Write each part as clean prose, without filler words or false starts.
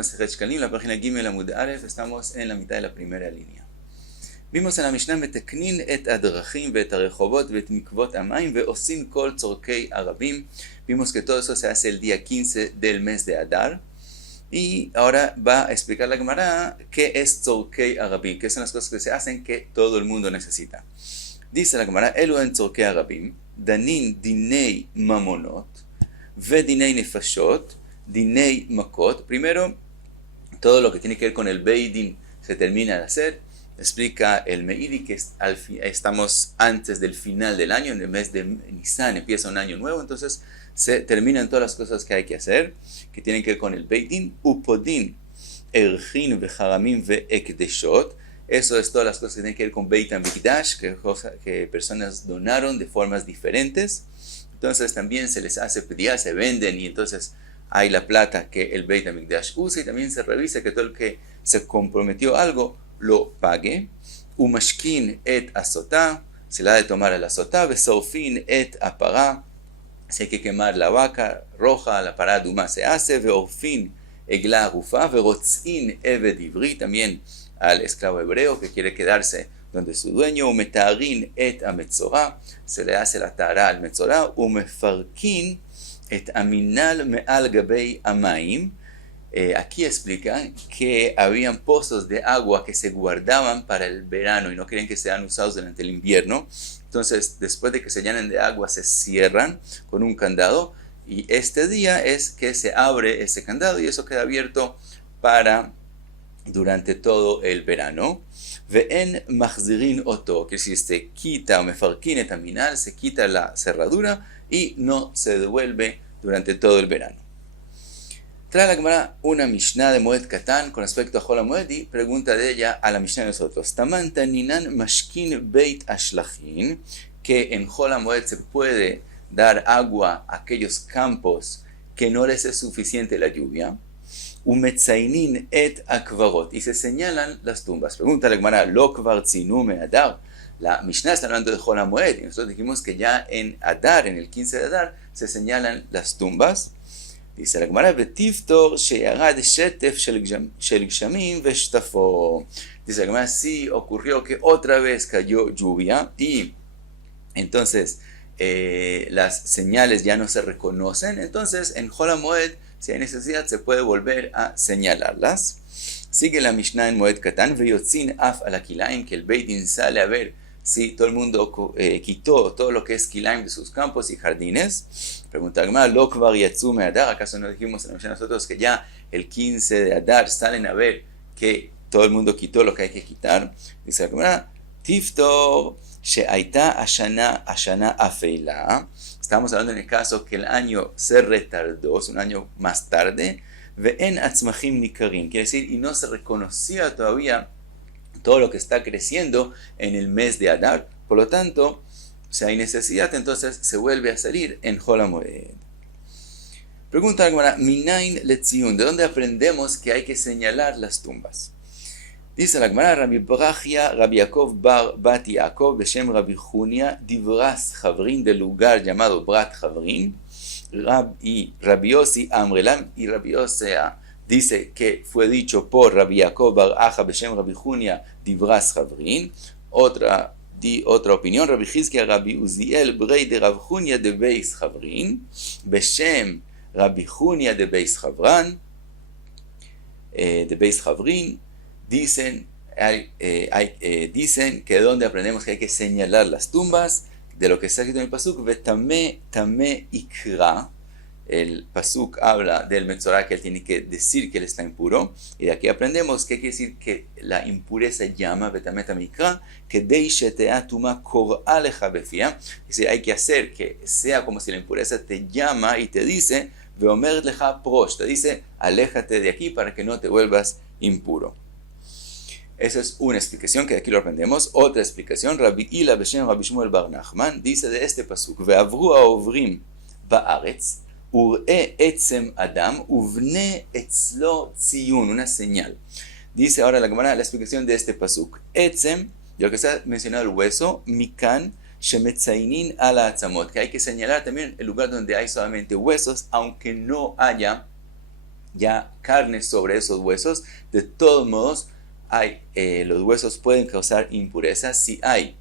Masejet Shkalim, la página Gimel Amud Aleph, estamos en la mitad de la primera línea. Vimos en la Mishnah, Meteknin et adrachim ve'et arechobot ve'et mikvot amayim ve'osin kol tzorkei arabim. Vimos que todo eso se hace el día 15 del mes de Adar. Y ahora va a explicar la Gemara qué es tzorkei arabim, qué son las cosas que se hacen que todo el mundo necesita. Dice la Gemara, Elu en tzorkei arabim, danin dinei mamonot, ve'dinei nefashot, dinei makot. Primero, todo lo que tiene que ver con el beidin se termina de hacer. Explica el Meiri que estamos antes del final del año, en el mes de Nisan empieza un año nuevo, entonces se terminan todas las cosas que hay que hacer, que tienen que ver con el beidin, upodin, erchin vejaramim veekdeshot. Eso es todas las cosas que tienen que ver con Beit HaMikdash, que personas donaron de formas diferentes. Entonces también se les hace pedir, se venden y entonces hay la plata que el Beit HaMikdash usa y también se revisa que todo el que se comprometió algo lo pague. Umashkin et asotá, se la ha de tomar a la asotá, vesorfin et apará, si hay que quemar la vaca roja, la pará duma se hace, veorfin egla rufa, verotzin eved ivri, también al esclavo hebreo que quiere quedarse donde su dueño, umetarin et ametzorá, se le hace la tara al metzorá, umefarkin et aminal me'al gabei amayim. Aquí explica que habían pozos de agua que se guardaban para el verano y no querían que sean usados durante el invierno. Entonces, después de que se llenen de agua, se cierran con un candado y este día es que se abre ese candado y eso queda abierto para durante todo el verano. Ve'en machzirin oto, que si se quita o mefarkin et aminal, se quita la cerradura y no se devuelve durante todo el verano. Trae la Gemara una Mishnah de Moed Katán con respecto a Hol HaMoed y pregunta de ella a la Mishnah de nosotros. Taman taninan mashkin beit ashlachin, que en Hol HaMoed se puede dar agua a aquellos campos que no les es suficiente la lluvia. Umetzainin et akvarot, y se señalan las tumbas. Pregunta la Gemara, lo kvar tzinu me Adar. La Mishnah está hablando de Hol HaMoed y nosotros dijimos que ya en Adar, en el 15 de Adar, se señalan las tumbas. Dice la Gemara, Betiftor sheyarad shetef shel gshamim veshtafo. Dice la Gemara, sí ocurrió que otra vez cayó lluvia y entonces las señales ya no se reconocen. Entonces en Hol HaMoed, si hay necesidad, se puede volver a señalarlas. Sigue la Mishnah en Moed Katán, veyotzin af al akilaim, que el Beitin sale a ver si todo el mundo quitó todo lo que es kilaim de sus campos y jardines. Pregunta Gemara, lo kvar yatzu me Adar, ¿acaso no dijimos en la Mishnah nosotros que ya el 15 de Adar salen a ver que todo el mundo quitó lo que hay que quitar? Dice la Gemara, tiftor she'aita ashana afeila. Estamos hablando en el caso que el año se retardó, es un año más tarde. Ve'en atzmachim nikarim, quiere decir, y no se reconocía todavía todo lo que está creciendo en el mes de Adar. Por lo tanto, si hay necesidad, entonces se vuelve a salir en Hol HaMoed. Pregunta la Gemara, Minain letziun, ¿de dónde aprendemos que hay que señalar las tumbas? Dice la Gemara, Rabbi Brachia, Rabbi Yaakov bar Bat Yaakov, Beshem Rabbi Junia, Divras Chavrin, del lugar llamado Brat Chavrin, y Rabbi Yossi Amrelam, y Rabbi Yossi dice que fue dicho por Rabbi Yaakov bar Acha, Beshem Rabbi Junia, Divras Chavrin. Otra opinión, Rabbi Chizkia, Rabbi Uziel, Brei de Rav Junia de Beis Chavrin, Beshem Rabbi Junia de Beis Chavran, dicen que de donde aprendemos que hay que señalar las tumbas, de lo que está escrito en el pasuk, Vetame Tame Ikra. El pasuk habla del metzorá que él tiene que decir que él está impuro, y de aquí aprendemos que quiere decir que la impureza llama, Vetame Tame Ikra, que deishetea tuma kor'a lecha befia, y hay que hacer que sea como si la impureza te llama y te dice, veomer lecha prosh, te dice, aléjate de aquí para que no te vuelvas impuro. Esa es una explicación que de aquí lo aprendemos. Otra explicación, Rabbi Ila Beshem Rabbi Shmuel bar Nachman dice de este pasuk, ve'avru ha'ovrim ba'aretz ur'e etzem adam uvne etzlo tziyun, una señal. Dice ahora la Gemara la explicación de este pasuk. Etzem, de lo que está mencionado el hueso, mikan shemetzainin ala atzamot, que hay que señalar también el lugar donde hay solamente huesos, aunque no haya ya carne sobre esos huesos, de todos modos los huesos pueden causar impureza. Si hay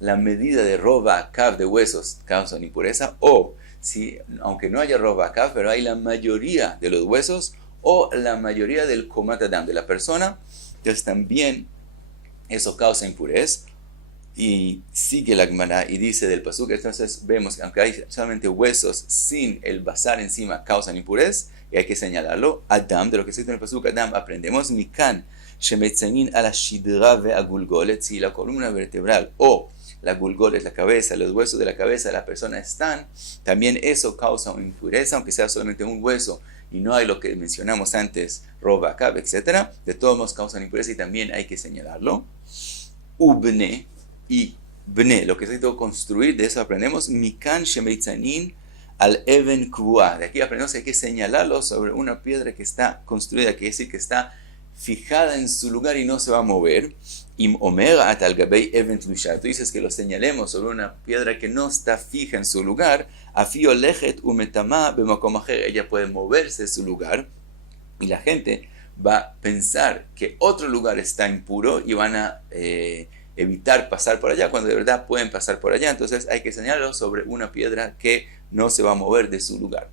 la medida de roba kav de huesos causan impureza, o si, aunque no haya roba kav, pero hay la mayoría de los huesos o la mayoría del komat adam de la persona, entonces también eso causa impureza. Y sigue la Gemara y dice del pasuk, entonces vemos que aunque hay solamente huesos sin el basar encima causan impureza, y hay que señalarlo. Adam, de lo que se dice en el pasuk Adam, aprendemos mikan shemetzanin ala shidra ve'agulgolet, si la columna vertebral o la gulgolet, la cabeza, los huesos de la cabeza de la persona están, también eso causa una impureza, aunque sea solamente un hueso y no hay lo que mencionamos antes, roba, cab, etc. De todos modos causan impureza y también hay que señalarlo. Ubne y bne, lo que se dice construir, de eso aprendemos mikan shemeitzanin al even kvua. De aquí aprendemos que hay que señalarlo sobre una piedra que está construida, que es decir, que está fijada en su lugar y no se va a mover. Im omer at al gabei even tlusha. Tú dices que lo señalemos sobre una piedra que no está fija en su lugar. Afio lechet umetama bemakom acher. Ella puede moverse de su lugar y la gente va a pensar que otro lugar está impuro y van a evitar pasar por allá, cuando de verdad pueden pasar por allá. Entonces hay que señalarlo sobre una piedra que no se va a mover de su lugar.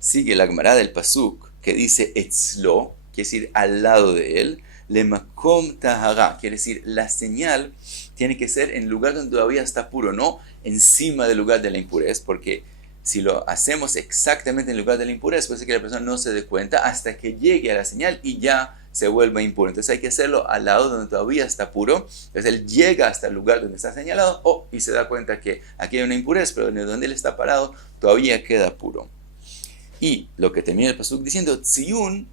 Sigue la Gemara del pasuk que dice etzlo, quiere decir al lado de él, lemakom tahara, quiere decir la señal tiene que ser en el lugar donde todavía está puro, no encima del lugar de la impureza, porque si lo hacemos exactamente en el lugar de la impureza, puede ser que la persona no se dé cuenta hasta que llegue a la señal y ya se vuelva impuro. Entonces hay que hacerlo al lado donde todavía está puro. Entonces él llega hasta el lugar donde está señalado y se da cuenta que aquí hay una impureza, pero donde él está parado todavía queda puro. Y lo que termina el pasuk diciendo, tziun,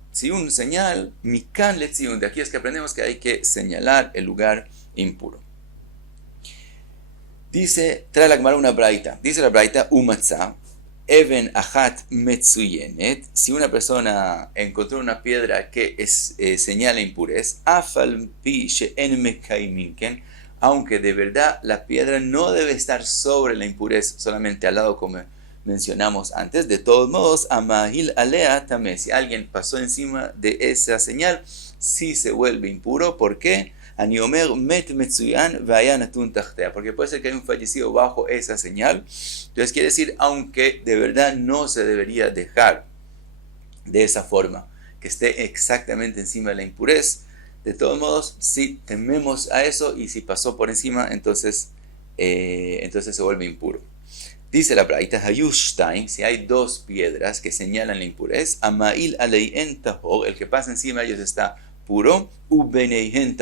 señal, mikan le tziun. De aquí es que aprendemos que hay que señalar el lugar impuro. Trae la Gemara una braita. Dice la braita, umatzah, even achat metzuyenet. Si una persona encontró una piedra que señala impurez, afal pi she'en mekaiminken, aunque de verdad la piedra no debe estar sobre la impurez, solamente al lado como mencionamos antes. De todos modos, amahil alea tamé. Si alguien pasó encima de esa señal, sí se vuelve impuro. ¿Por qué? Porque puede ser que hay un fallecido bajo esa señal. Entonces quiere decir, aunque de verdad no se debería dejar de esa forma, que esté exactamente encima de la impureza, de todos modos, si tememos a eso y si pasó por encima, entonces se vuelve impuro. Dice la braita, hayushtain, si hay dos piedras que señalan la impureza, amail aleien tahor, el que pasa encima de ellos está puro, ubeneihen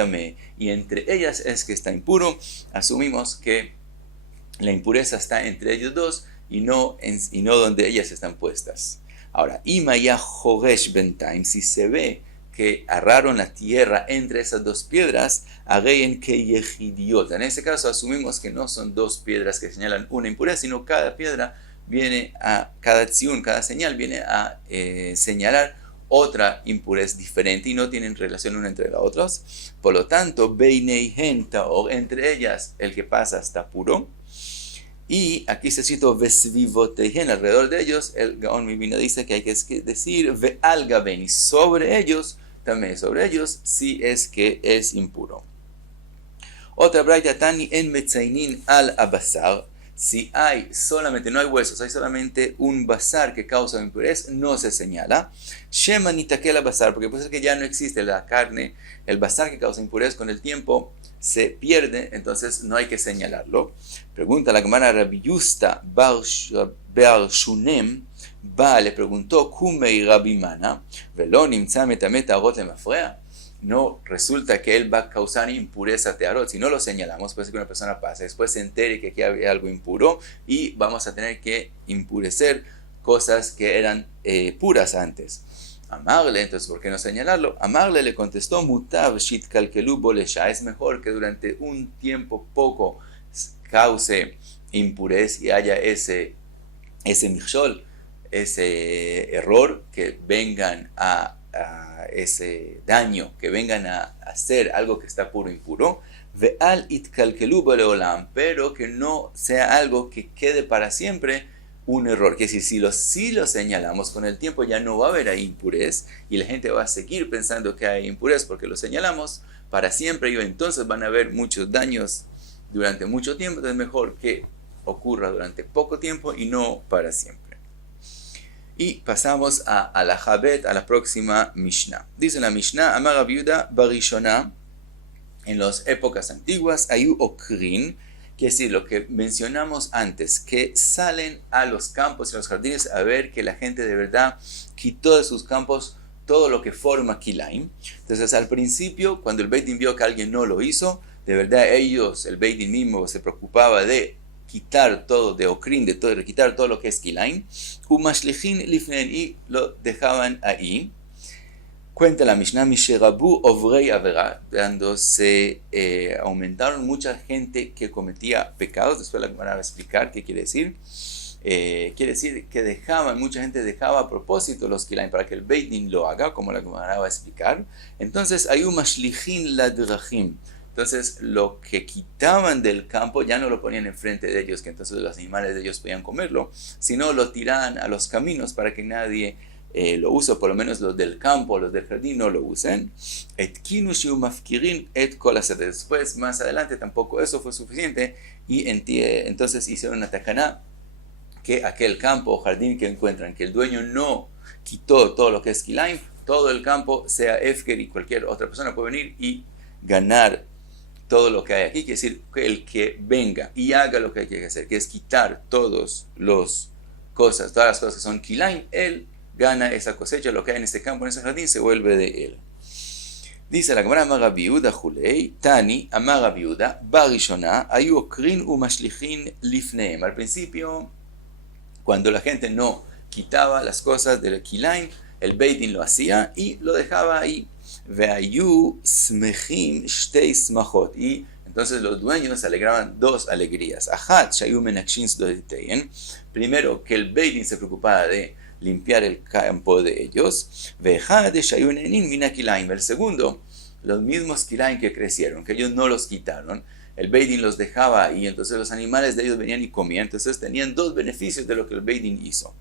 y entre ellas es que está impuro. Asumimos que la impureza está entre ellos dos y no donde ellas están puestas. Ahora, imaya jogesh bentaim, si se ve que arraron la tierra entre esas dos piedras, ageyen que yehidiot. En ese caso asumimos que no son dos piedras que señalan una impureza, sino cada piedra viene cada tziun, cada señal viene a señalar otra impureza diferente y no tienen relación una entre las otras. Por lo tanto, beineihen taor, entre ellas el que pasa está puro. Y aquí se cita vesvivoteihen, alrededor de ellos, el Gaón Mivina dice que hay que decir ve'al gaben, y sobre ellos, también sobre ellos, sí es que es impuro. Otra braita, tani en metzainin al abasar, si no hay huesos, hay solamente un basar que causa impureza, no se señala. Shema nitakel abasar, porque puede ser que ya no existe la carne, el basar que causa impureza con el tiempo se pierde, entonces no hay que señalarlo. Pregunta la Gemara, Rabbi Yusta bar Shunem, le preguntó, Kumei Rabbi Mana, velo nimtza metameh ta'arot lemafrea. No resulta que él va a causar impureza tearot. Si no lo señalamos, puede ser que una persona pase, después se entere que aquí había algo impuro y vamos a tener que impurecer cosas que eran puras antes. Amarle, entonces, ¿por qué no señalarlo? Amarle le contestó, Mutav shit kalkelu bolesha, es mejor que durante un tiempo poco cause impurez y haya ese michol, ese error, que vengan a ese daño, que vengan a hacer algo que está puro impuro, ve'al itkalkelu boleolam, pero que no sea algo que quede para siempre, un error. Que decir, si lo señalamos con el tiempo, ya no va a haber ahí impurez y la gente va a seguir pensando que hay impurez porque lo señalamos para siempre y entonces van a haber muchos daños durante mucho tiempo. Entonces es mejor que ocurra durante poco tiempo y no para siempre. Y pasamos a la Jabet, a la próxima Mishnah. Dice la Mishnah, Amar Rav Yehuda Barishona, en las épocas antiguas, Ayu Okrin, que es decir, lo que mencionamos antes, que salen a los campos y los jardines a ver que la gente de verdad quitó de sus campos todo lo que forma kilaim. Entonces al principio, cuando el Beit Din vio que alguien no lo hizo, de verdad ellos, el Beit Din mismo, se preocupaba de quitar todo, de okrin, de todo, de quitar todo lo que es kilaim, y lo dejaban ahí. Cuenta la Mishnah, Misherabu ovrei avera, cuando se aumentaron mucha gente que cometía pecados. Después la Gemara va a explicar qué quiere decir. Quiere decir que mucha gente dejaba a propósito los kilaim para que el Beit Din lo haga, como la Gemara va a explicar. Entonces, hay un mashlichin ladrachim. Entonces, lo que quitaban del campo ya no lo ponían enfrente de ellos, que entonces los animales de ellos podían comerlo, sino lo tiraban a los caminos para que nadie lo use, por lo menos los del campo, los del jardín no lo usen. Después, más adelante, tampoco eso fue suficiente y entonces hicieron una tacaná que aquel campo o jardín que encuentran, que el dueño no quitó todo lo que es kilaim, todo el campo sea efker y cualquier otra persona puede venir y ganar todo lo que hay aquí. Quiere decir que el que venga y haga lo que hay que hacer, que es quitar todas las cosas que son kilaim, él gana esa cosecha, lo que hay en este campo, en ese jardín, se vuelve de él. Dice la Gemara, Amar Rav Yehuda Julei, Tani, Amar Rav Yehuda, Barishona, Ayu Okrin u Mashlichin Lifneem. Al principio, cuando la gente no quitaba las cosas del kilaim, el Beit Din lo hacía y lo dejaba ahí. Ve'ayu smechim shtei smachot. Y entonces los dueños se alegraban dos alegrías. Achat, shayu menakshin sdotein. Primero, que el Beit Din se preocupaba de limpiar el campo de ellos. Ve'achad shayu nenin mina kilaim. El segundo, los mismos kilaim que crecieron, que ellos no los quitaron. El Beit Din los dejaba ahí, entonces los animales de ellos venían y comían. Entonces tenían dos beneficios de lo que el Beit Din hizo.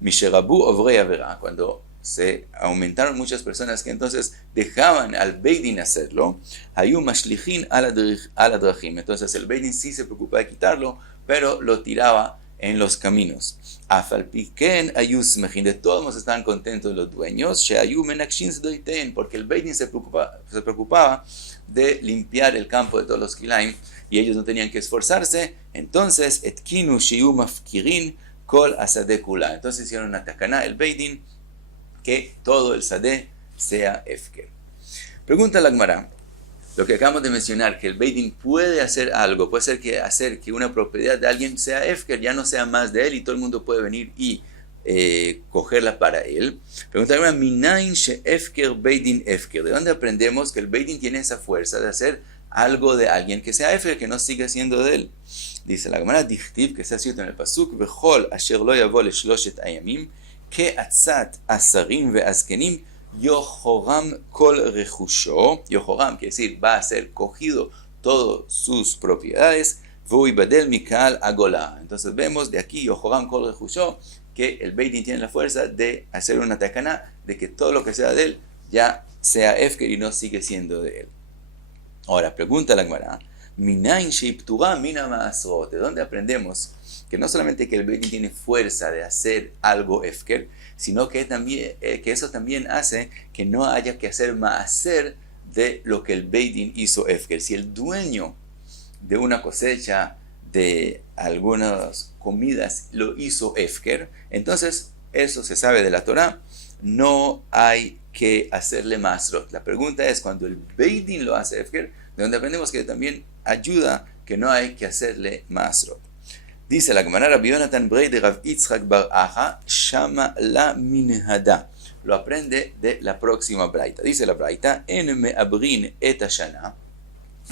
Misherabu ovrei avera, cuando se aumentaron muchas personas que entonces dejaban al Beit Din hacerlo, hayu mashlichin al adrachim. Entonces el Beit Din sí se preocupaba de quitarlo, pero lo tiraba en los caminos. Afalpiken hayu smechin, de todos modos estaban contentos los dueños, shehayu menakshin sdoitein, porque el Beit Din se preocupaba de limpiar el campo de todos los kilaim y ellos no tenían que esforzarse. Entonces etkinu shiu mafkirin kol asade kula. Entonces hicieron una tacaná el Beit Din que todo el sadeh sea efker. Pregunta la Gemara, lo que acabamos de mencionar, que el Beit Din puede hacer algo, puede ser hacer que una propiedad de alguien sea efker, ya no sea más de él y todo el mundo puede venir y cogerla para él. Pregunta la Gemara, minain she efker Beit Din efker. ¿De dónde aprendemos que el Beit Din tiene esa fuerza de hacer algo de alguien que sea efker, que no siga siendo de él? Dice la Gemara, dichtiv, que está escrito en el pasuk, vechol asher lo yavo leshloshet ayamim, que atzat asarim ve azkenim yohoram kol rechusho. Yohoram quiere decir va a ser cogido todas sus propiedades. Vuibadel mikal agola. Entonces vemos de aquí yohoram kol rechusho que el Beit Din tiene la fuerza de hacer una tacaná, de que todo lo que sea de él ya sea efker y no sigue siendo de él. Ahora pregunta la Gemara, minain sheiptura mina maasrot. ¿De dónde aprendemos que no solamente que el Beit Din tiene fuerza de hacer algo efker, sino que eso también hace que no haya que hacer maaser de lo que el Beit Din hizo efker? Si el dueño de una cosecha de algunas comidas lo hizo efker, entonces eso se sabe de la Torá, no hay que hacerle masrot. La pregunta es, cuando el Beit Din lo hace efker, de donde aprendemos que también ayuda que no hay que hacerle masrot. Dice la Gemara, Rabbi Yonatan Brei de Rav Yitzchak bar Acha, Shama la minhada. Lo aprende de la próxima braita. Dice la braita, En me'abrin et hashana,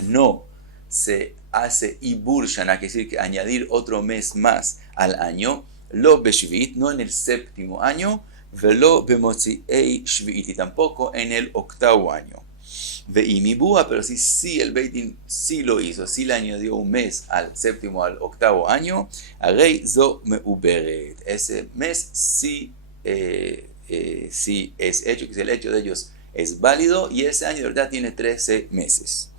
no se hace ibur shana, que decir que añadir otro mes más al año, lo beshvit, no en el séptimo año, velo bemotziei shvit, y tampoco en el octavo año. Veimibúa, pero si el Beit Din sí lo hizo, sí le añadió un mes al séptimo, al octavo año, Arei zo meuberet. Ese mes sí es hecho, que el hecho de ellos es válido, y ese año de verdad tiene 13 meses.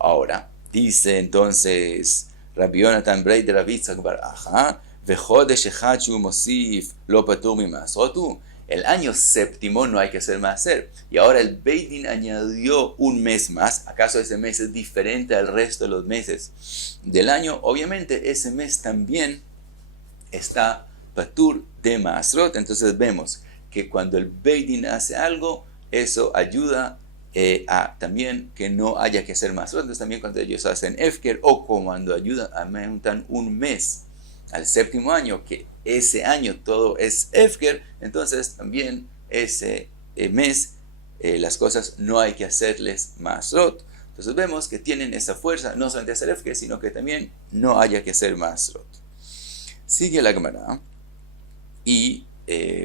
Ahora, dice entonces Rabbi Yonatan Brei de Rabbi Yitzhak bar Aja, vejodesh echad shu mosif lo patur mimasrotu. El año séptimo no hay que hacer maaser. Y ahora el Beit Din añadió un mes más. ¿Acaso ese mes es diferente al resto de los meses del año? Obviamente ese mes también está patur de maasrot. Entonces vemos que cuando el Beit Din hace algo, eso ayuda a también que no haya que hacer maasrot. Entonces también cuando ellos hacen efker o cuando ayudan a aumentar un mes al séptimo año, que ese año todo es efker, entonces también ese mes las cosas no hay que hacerles masrot. Entonces vemos que tienen esa fuerza, no solamente hacer efker, sino que también no haya que hacer masrot. Sigue la Gemara y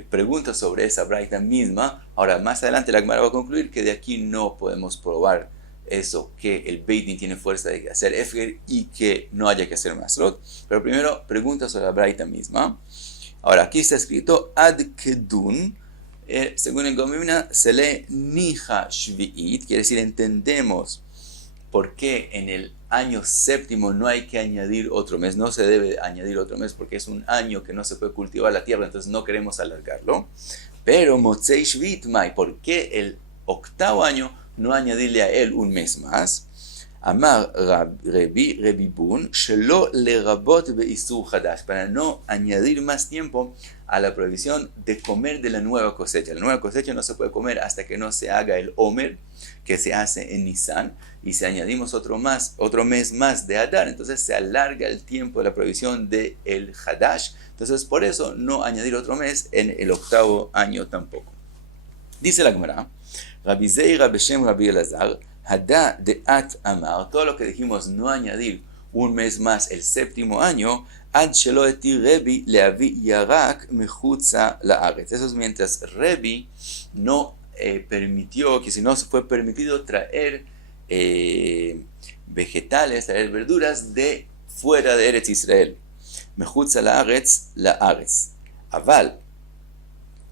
pregunta sobre esa braita misma. Ahora más adelante la Gemara va a concluir que de aquí no podemos probar eso, que el Beit Din tiene fuerza de hacer efker y que no haya que hacer masrot. Pero primero pregunta sobre la braita misma. Ahora aquí está escrito ad kedun, según el Gomimna se lee nija shvi'it, quiere decir entendemos por qué en el año séptimo no hay que añadir otro mes, no se debe añadir otro mes porque es un año que no se puede cultivar la tierra, entonces no queremos alargarlo. Pero motzei shvit mai, ¿por qué el octavo año no añadirle a él un mes más? Amar Rebi Bun, shelo lerabot beisur hadash, para no añadir más tiempo a la prohibición de comer de la nueva cosecha. La nueva cosecha no se puede comer hasta que no se haga el Omer, que se hace en Nisan, y si añadimos otro mes más de Adar, entonces se alarga el tiempo de la prohibición del Hadash. Entonces por eso no añadir otro mes en el octavo año tampoco. Dice la Gemara, Rabbi Zeira beshem Rabbi Elazar, Hadá de At Amar, todo lo que dijimos no añadir un mes más el séptimo año, Ad shelo etir Rebi leavi yarak mechutza laaretz. Eso es mientras Rebi no permitió, que si no se fue permitido traer vegetales, traer verduras de fuera de Eretz Israel. Mechutza laaretz. Aval,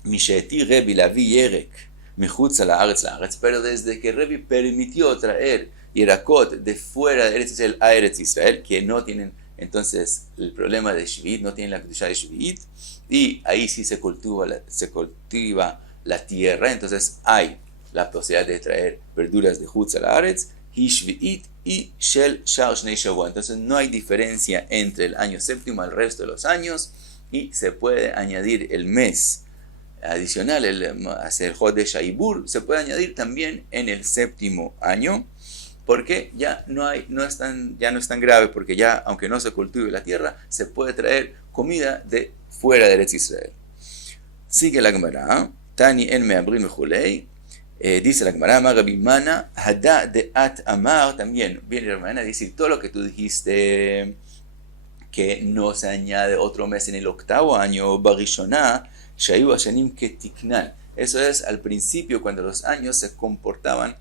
mishetir Rebi leavi yerek mechutza laaretz, pero desde que Rebi permitió traer yerakot de fuera de Eretz Israel a Eretz Israel, que no tienen entonces el problema de Shvi'it, no tienen la kedusha de Shvi'it, y ahí sí se cultiva la tierra, entonces hay la posibilidad de traer verduras de Chutz La'aretz, hi Shvi'it y shel shar shnei shavua. Entonces no hay diferencia entre el año séptimo al resto de los años, y se puede añadir el mes adicional, hacer Hodesh Haibur, se puede añadir también en el séptimo año, porque ya no es tan grave, porque ya, aunque no se cultive la tierra, se puede traer comida de fuera de Eretz Israel. Sigue la Gemara, Tani en Me'abrim Mechulei, dice la Gemara, Amar Rabbi Mana, Hadá de At Amar, también viene la hermana a decir, todo lo que tú dijiste, que no se añade otro mes en el octavo año, Barishoná, Shayu Hashanim Ketiknan. Eso es al principio, cuando los años se comportaban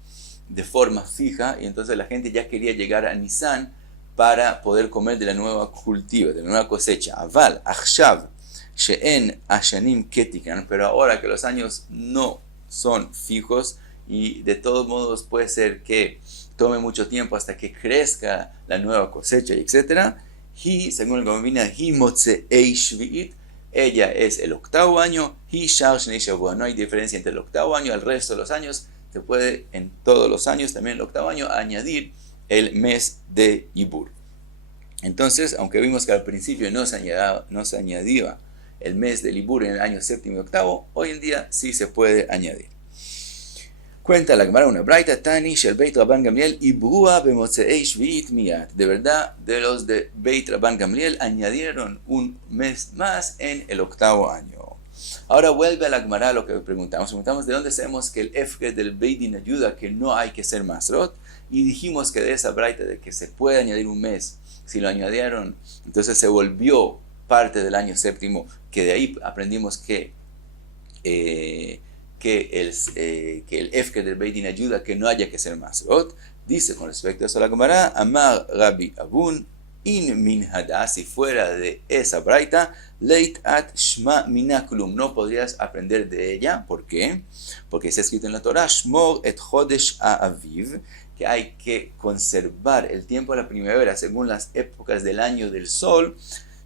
de forma fija, y entonces la gente ya quería llegar a Nisan para poder comer de la nueva cultiva, de la nueva cosecha. Aval, Achshav, She'en Hashanim Ketiknan, pero ahora que los años no son fijos, y de todos modos puede ser que tome mucho tiempo hasta que crezca la nueva cosecha, etc. Hi, según el Gomina, Hi Motzei Shvi'it, ella es el octavo año, Hi Shar Shnei Shavua. No hay diferencia entre el octavo año y el resto de los años. Se puede en todos los años, también el octavo año, añadir el mes de Ibur. Entonces, aunque vimos que al principio no se añadía el mes del Ibur en el año séptimo y octavo, hoy en día sí se puede añadir. Cuenta la Gemara una braita, Tani shel Beit Rabban Gamliel Ibrua bemotzei shvi'it miyat. De verdad, de los de Beit Rabban Gamliel añadieron un mes más en el octavo año. Ahora vuelve a la Gemara lo que preguntamos de dónde sabemos que el efker del Beit Din ayuda, que no hay que ser masrot, y dijimos que de esa braita de que se puede añadir un mes, si lo añadieron, entonces se volvió parte del año séptimo, que de ahí aprendimos que que el Efker del Beit Din ayuda a que no haya que hacer Masrot. Dice con respecto a eso la Gemara, Amar Rabbi Abun, in min hada, si fuera de esa braita, leit at shma minakulum, no podrías aprender de ella. ¿Por qué? Porque está escrito en la Torah, shmor et chodesh ha'aviv, que hay que conservar el tiempo de la primavera según las épocas del año del sol,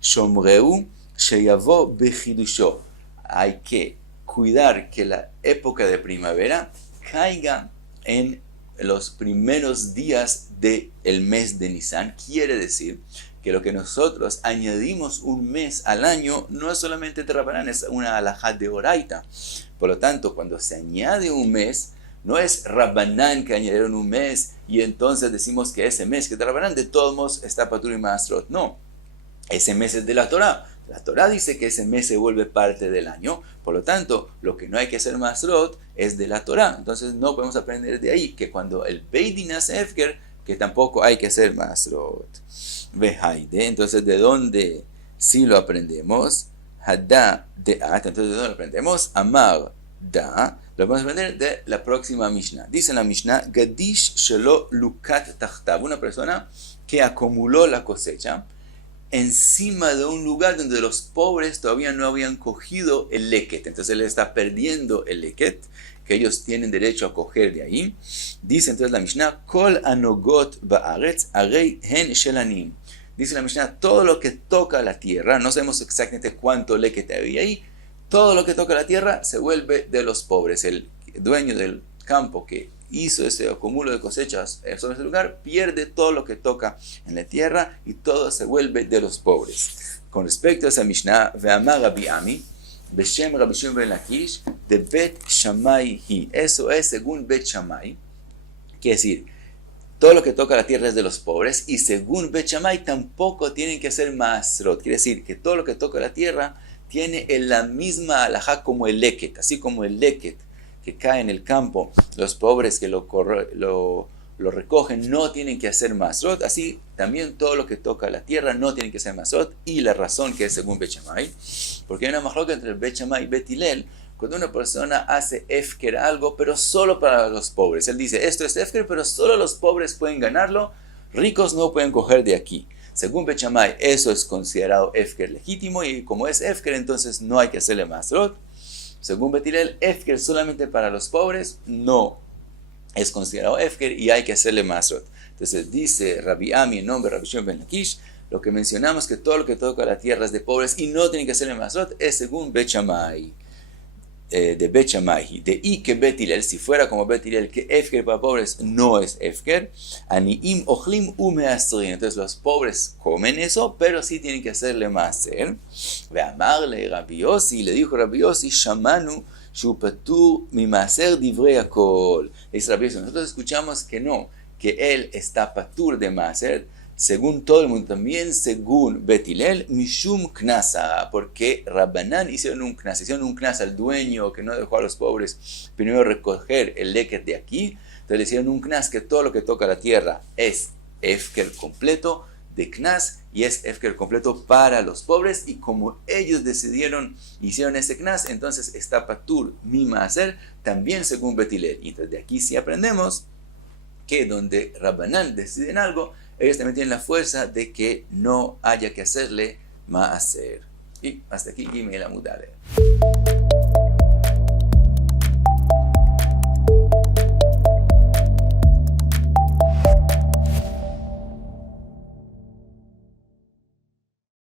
shomreu sheyavo bechidusho, hay que cuidar que la época de primavera caiga en los primeros días del mes de Nisan. Quiere decir que lo que nosotros añadimos un mes al año no es solamente Rabbanán, es una alajá de Oraita. Por lo tanto, cuando se añade un mes, no es Rabbanán que añadieron un mes y entonces decimos que ese mes que es de Rabbanán de todos modos está Patur y Masrot. No, ese mes es de la Torah. La Torah dice que ese mes se vuelve parte del año, por lo tanto, lo que no hay que hacer Masrot es de la Torah. Entonces no podemos aprender de ahí que cuando el Beit Din hace Efker, que tampoco hay que hacer Masrot. Vehaide, entonces ¿de dónde sí lo aprendemos? Hadá de at, entonces ¿de dónde lo aprendemos? Amar da, lo vamos a aprender de la próxima Mishnah. Dice la Mishnah, Gadish shelo lukat tachtav, una persona que acumuló la cosecha encima de un lugar donde los pobres todavía no habían cogido el leket. Entonces él está perdiendo el leket, que ellos tienen derecho a coger de ahí. Dice entonces la Mishnah, Kol anogot ba'aretz arei hen shelanim. Dice la Mishnah, todo lo que toca la tierra, no sabemos exactamente cuánto leket había ahí, todo lo que toca la tierra se vuelve de los pobres. El dueño del campo que hizo ese acumulo de cosechas sobre ese lugar, pierde todo lo que toca en la tierra y todo se vuelve de los pobres. Con respecto a esa Mishnah, Ve'amar Rabbi Ami, Beshem Rabbi Shimon ben Lakish, de Bet Shammai hi. Eso es según Bet Shammai, quiere decir, todo lo que toca la tierra es de los pobres, y según Bet Shammai tampoco tienen que hacer Masrot. Quiere decir que todo lo que toca la tierra tiene la misma alajá como el leket, así como el leket que cae en el campo, los pobres que lo recogen no tienen que hacer Masrot, así también todo lo que toca la tierra no tienen que hacer Masrot, y la razón que es según Bet Shammai, porque hay una majloca entre Bet Shammai y Bet Hillel, cuando una persona hace Efker algo, pero solo para los pobres. Él dice, esto es Efker, pero solo los pobres pueden ganarlo, ricos no pueden coger de aquí. Según Bet Shammai, eso es considerado Efker legítimo, y como es Efker, entonces no hay que hacerle Masrot. Según Bet Hillel, Efker solamente para los pobres no es considerado Efker y hay que hacerle Masrot. Entonces dice Rabbi Ami en nombre de Rabbi Shimon ben Lakish, lo que mencionamos que todo lo que toca la tierra es de pobres y no tienen que hacerle Masrot es según Bet Shammai. De Bet Shammai, de que Bet Hillel, si fuera como Bet Hillel, que Efker para pobres no es Efker, Aniim ochlim umeasrin, entonces los pobres comen eso, pero sí tienen que hacerle Maser. Ve'amarle Rabbi Yossi, le dijo Rabbi Yossi, Shamanu shu patur mi Maser divrei hakol. Dice Rabbi Yossi, nosotros escuchamos que no, que él está patur de Maser, según todo el mundo, también según Bet Hillel, Mishum Knasa, porque Rabbanán hicieron un knas al dueño que no dejó a los pobres primero recoger el leket de aquí, entonces le hicieron un knas que todo lo que toca la tierra es Efker completo de knas y es Efker completo para los pobres, y como ellos hicieron ese knas, entonces está patur mi maaser, también según Bet Hillel. Y entonces de aquí sí aprendemos que donde Rabbanán deciden algo, ellos también tienen la fuerza de que no haya que hacerle maaser. Y hasta aquí, Gimel Amud Aleph.